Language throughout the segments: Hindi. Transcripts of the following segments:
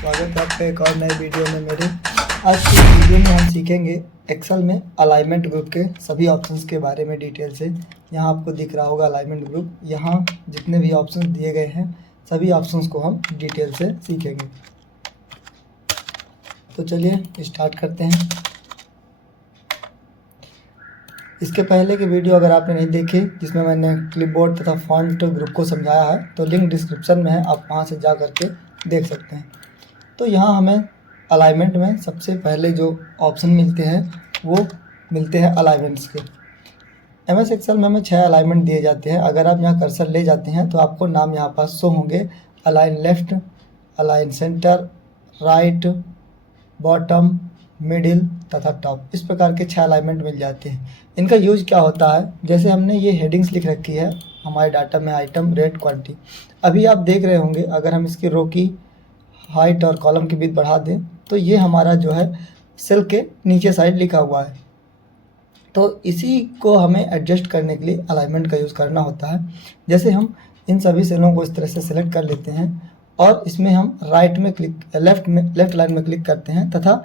स्वागत है आपका एक और नए वीडियो में मेरे। आज की वीडियो में हम सीखेंगे एक्सेल में अलाइनमेंट ग्रुप के सभी ऑप्शंस के बारे में डिटेल से। यहाँ आपको दिख रहा होगा अलाइनमेंट ग्रुप। यहाँ जितने भी ऑप्शंस दिए गए हैं सभी ऑप्शंस को हम डिटेल से सीखेंगे। तो चलिए स्टार्ट करते हैं। इसके पहले की वीडियो अगर आपने नहीं देखी जिसमें मैंने क्लिपबोर्ड तथा फॉन्ट ग्रुप को समझाया है तो लिंक डिस्क्रिप्शन में है, आप वहाँ से जा करके देख सकते हैं। तो यहाँ हमें अलाइनमेंट में सबसे पहले जो ऑप्शन मिलते हैं वो मिलते हैं अलाइनमेंट्स के। एमएस एक्सेल में हमें 6 अलाइनमेंट दिए जाते हैं। अगर आप यहाँ कर्सर ले जाते हैं तो आपको नाम यहाँ पास शो होंगे, align left, align centre, right, bottom, middle तथा टॉप। इस प्रकार के 6 अलाइनमेंट मिल जाते हैं। इनका यूज क्या होता है, जैसे हमने ये हेडिंग्स लिख रखी है हमारे डाटा में, आइटम, रेट, क्वांटिटी। अभी आप देख रहे होंगे अगर हम इसकी रो की हाइट और कॉलम की विड्थ बढ़ा दें तो ये हमारा जो है सेल के नीचे साइड लिखा हुआ है। तो इसी को हमें एडजस्ट करने के लिए अलाइनमेंट का यूज़ करना होता है। जैसे हम इन सभी सेलों को इस तरह से सिलेक्ट कर लेते हैं और इसमें हम राइट में लेफ्ट लाइन में क्लिक करते हैं तथा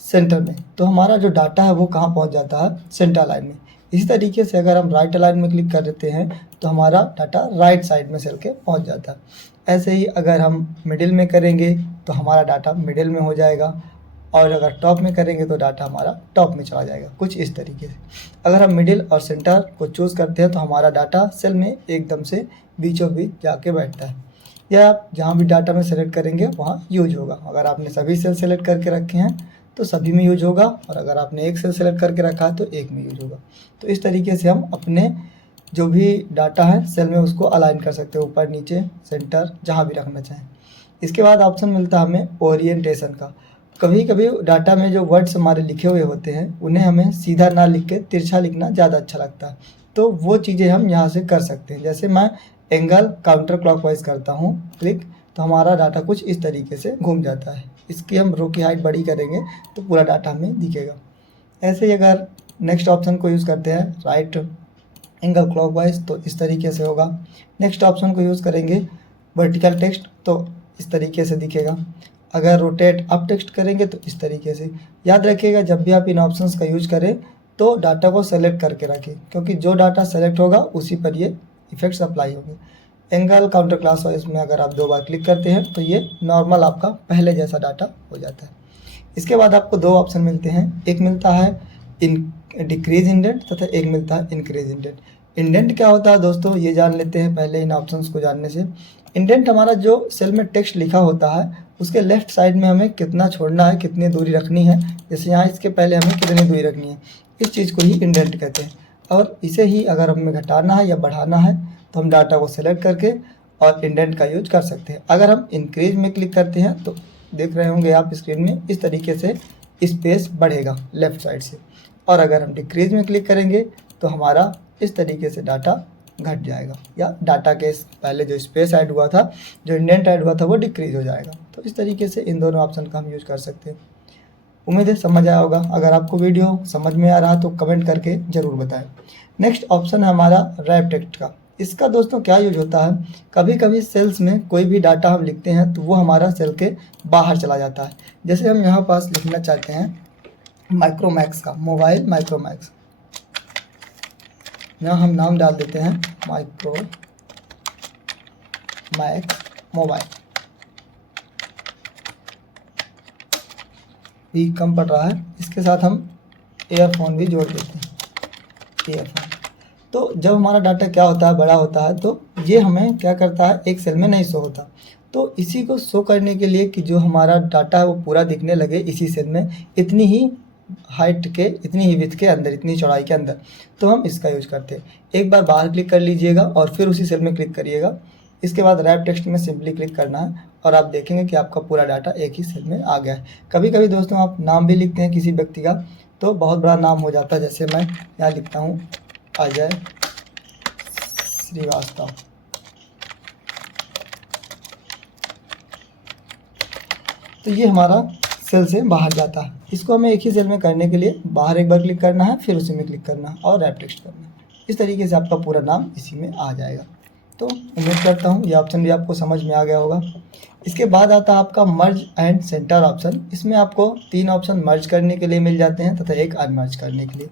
सेंटर में, तो हमारा जो डाटा है वो कहाँ पहुँच जाता है, सेंटर लाइन में। इसी तरीके से अगर हम राइट लाइन में क्लिक कर देते हैं तो हमारा डाटा राइट साइड में सेल के पहुँच जाता है। ऐसे ही अगर हम मिडिल में करेंगे तो हमारा डाटा मिडिल में हो जाएगा, और अगर टॉप में करेंगे तो डाटा हमारा टॉप में चला जाएगा, कुछ इस तरीके से। अगर हम मिडिल और सेंटर को चूज़ करते हैं तो हमारा डाटा सेल में एकदम से बीचों बीच जाके बैठता है। या आप जहाँ भी डाटा में सेलेक्ट करेंगे वहाँ यूज होगा। अगर आपने सभी सेल सेलेक्ट करके रखे हैं तो सभी में यूज होगा, और अगर आपने एक सेल सेलेक्ट करके रखा है तो एक में यूज होगा। तो इस तरीके से हम अपने जो भी डाटा है सेल में उसको अलाइन कर सकते हैं, ऊपर नीचे सेंटर जहाँ भी रखना चाहें। इसके बाद ऑप्शन मिलता है हमें ओरिएंटेशन का। कभी कभी डाटा में जो वर्ड्स हमारे लिखे हुए होते हैं उन्हें हमें सीधा ना लिख के तिरछा लिखना ज़्यादा अच्छा लगता है, तो वो चीज़ें हम यहाँ से कर सकते हैं। जैसे मैं एंगल काउंटर क्लॉकवाइज करता हूँ क्लिक, तो हमारा डाटा कुछ इस तरीके से घूम जाता है। इसकी हम रो की हाइट बड़ी करेंगे तो पूरा डाटा हमें दिखेगा। ऐसे ही अगर नेक्स्ट ऑप्शन को यूज़ करते हैं राइट एंगल क्लॉकवाइज तो इस तरीके से होगा। नेक्स्ट ऑप्शन को यूज़ करेंगे वर्टिकल टेक्स्ट तो इस तरीके से दिखेगा। अगर रोटेट अप टेक्स्ट करेंगे तो इस तरीके से। याद रखिएगा जब भी आप इन ऑप्शंस का यूज करें तो डाटा को सेलेक्ट करके रखें, क्योंकि जो डाटा सेलेक्ट होगा उसी पर ये इफेक्ट्स अप्लाई होंगे। एंगल काउंटर क्लॉकवाइज में अगर आप 2 बार क्लिक करते हैं तो ये नॉर्मल आपका पहले जैसा डाटा हो जाता है। इसके बाद आपको 2 ऑप्शन मिलते हैं, एक मिलता है डिक्रीज इंडेंट तथा एक मिलता है इंक्रीज इंडेंट। इंडेंट क्या होता है दोस्तों, ये जान लेते हैं पहले इन ऑप्शंस को जानने से। इंडेंट हमारा जो सेल में टेक्स्ट लिखा होता है उसके लेफ्ट साइड में हमें कितना छोड़ना है, कितनी दूरी रखनी है। जैसे यहाँ इसके पहले हमें कितनी दूरी रखनी है, इस चीज़ को ही इंडेंट कहते हैं। और इसे ही अगर हमें घटाना है या बढ़ाना है तो हम डाटा को सेलेक्ट करके और इंडेंट का यूज कर सकते हैं। अगर हम इंक्रीज में क्लिक करते हैं तो देख रहे होंगे आप स्क्रीन में इस तरीके से स्पेस बढ़ेगा लेफ़्ट साइड से, और अगर हम डिक्रीज में क्लिक करेंगे तो हमारा इस तरीके से डाटा घट जाएगा, या डाटा के पहले जो स्पेस ऐड हुआ था, जो इंडेंट ऐड हुआ था वो डिक्रीज हो जाएगा। तो इस तरीके से इन दोनों ऑप्शन का हम यूज कर सकते हैं। उम्मीद है समझ आया होगा। अगर आपको वीडियो समझ में आ रहा तो कमेंट करके ज़रूर बताएं। नेक्स्ट ऑप्शन है हमारा रैप टेक्स्ट का। इसका दोस्तों क्या यूज होता है, कभी कभी सेल्स में कोई भी डाटा हम लिखते हैं तो वो हमारा सेल के बाहर चला जाता है। जैसे हम यहाँ पास लिखना चाहते हैं माइक्रोमैक्स का, मोबाइल माइक्रोमैक्स, यहाँ हम नाम डाल देते हैं माइक्रोमैक्स मोबाइल। भी कम पड़ रहा है, इसके साथ हम एयरफोन भी जोड़ देते हैं, एयरफोन। तो जब हमारा डाटा क्या होता है, बड़ा होता है तो ये हमें क्या करता है, एक सेल में नहीं शो होता। तो इसी को शो करने के लिए कि जो हमारा डाटा है वो पूरा दिखने लगे इसी सेल में, इतनी ही हाइट के, इतनी ही विड्थ के अंदर, इतनी चौड़ाई के अंदर, तो हम इसका यूज करते हैं। एक बार बाहर क्लिक कर लीजिएगा और फिर उसी सेल में क्लिक करिएगा। इसके बाद रैप टेक्स्ट में सिंपली क्लिक करना है और आप देखेंगे कि आपका पूरा डाटा एक ही सेल में आ गया है। कभी कभी दोस्तों आप नाम भी लिखते हैं किसी व्यक्ति का तो बहुत बड़ा नाम हो जाता है। जैसे मैं यहाँ लिखता हूँ अजय श्रीवास्तव, तो ये हमारा सेल से बाहर जाता है। इसको हमें एक ही सेल में करने के लिए बाहर एक बार क्लिक करना है, फिर उसी में क्लिक करना है और रैप टेक्स्ट करना है। इस तरीके से आपका पूरा नाम इसी में आ जाएगा। तो उम्मीद करता हूँ ये ऑप्शन भी आपको समझ में आ गया होगा। इसके बाद आता है आपका मर्ज एंड सेंटर ऑप्शन। इसमें आपको 3 ऑप्शन मर्ज करने के लिए मिल जाते हैं तथा 1 अनमर्ज करने के लिए।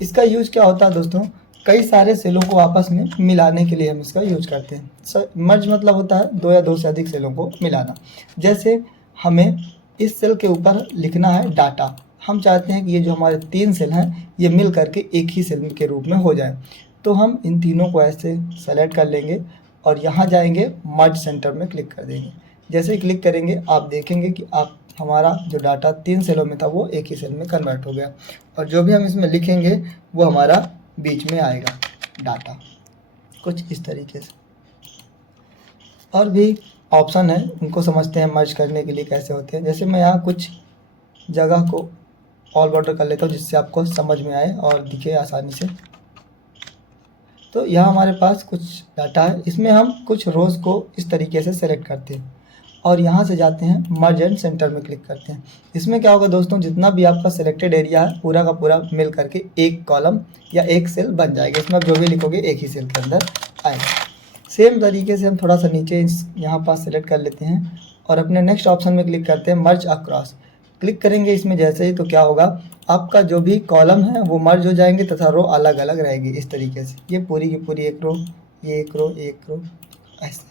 इसका यूज क्या होता है दोस्तों, कई सारे सेलों को आपस में मिलाने के लिए हम इसका यूज करते हैं। मर्ज मतलब होता है 2 या 2 से अधिक सेलों को मिलाना। जैसे हमें इस सेल के ऊपर लिखना है डाटा, हम चाहते हैं कि ये जो हमारे 3 सेल हैं ये मिल करके एक ही सेल के रूप में हो जाए। तो हम इन तीनों को ऐसे सेलेक्ट कर लेंगे और यहाँ जाएंगे मर्ज सेंटर में क्लिक कर देंगे। जैसे ही क्लिक करेंगे आप देखेंगे कि आप हमारा जो डाटा 3 सेलों में था वो एक ही सेल में कन्वर्ट हो गया और जो भी हम इसमें लिखेंगे वो हमारा बीच में आएगा डाटा, कुछ इस तरीके से। और भी ऑप्शन है, उनको समझते हैं मर्ज करने के लिए कैसे होते हैं। जैसे मैं यहाँ कुछ जगह को ऑल बॉर्डर कर लेता हूँ जिससे आपको समझ में आए और दिखे आसानी से। तो यहाँ हमारे पास कुछ डाटा है, इसमें हम कुछ रोज़ को इस तरीके से सेलेक्ट करते हैं और यहाँ से जाते हैं मर्ज एंड सेंटर में क्लिक करते हैं। इसमें क्या होगा दोस्तों, जितना भी आपका सिलेक्टेड एरिया है पूरा का पूरा मिल करके एक कॉलम या एक सेल बन जाएगा। इसमें आप जो भी लिखोगे एक ही सेल के अंदर आएगा। सेम तरीके से हम थोड़ा सा नीचे यहाँ पास सेलेक्ट कर लेते हैं और अपने नेक्स्ट ऑप्शन में क्लिक करते हैं मर्ज अक्रॉस। क्लिक करेंगे इसमें जैसे ही, तो क्या होगा, आपका जो भी कॉलम है वो मर्ज हो जाएंगे तथा रो अलग अलग रहेगी इस तरीके से। ये पूरी की पूरी एक रो, ये एक रो ऐसे।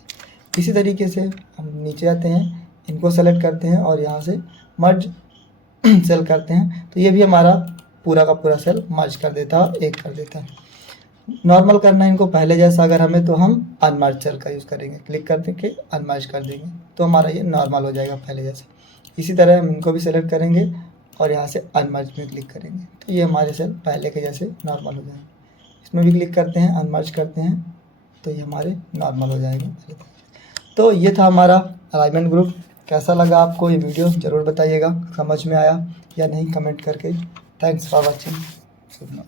इसी तरीके से हम नीचे आते हैं, इनको सेलेक्ट करते हैं और यहाँ से मर्ज सेल करते हैं तो ये भी हमारा पूरा का पूरा सेल मर्ज कर देता है, एक कर देता है। नॉर्मल करना है इनको पहले जैसा अगर हमें, तो हम अनमर्ज सेल का यूज़ करेंगे। क्लिक करते के अनमर्ज कर देंगे तो हमारा ये नॉर्मल हो जाएगा पहले जैसा। इसी तरह हम इनको भी सेलेक्ट करेंगे और यहाँ से अनमर्ज में क्लिक करेंगे तो ये हमारे सेल पहले के जैसे नॉर्मल हो जाएंगे। इसमें भी क्लिक करते हैं, अनमर्ज करते हैं तो ये हमारे नॉर्मल हो जाएगा पहले। तो ये था हमारा अलाइनमेंट ग्रुप। कैसा लगा आपको ये वीडियो ज़रूर बताइएगा, समझ में आया या नहीं कमेंट करके। Thanks for watching.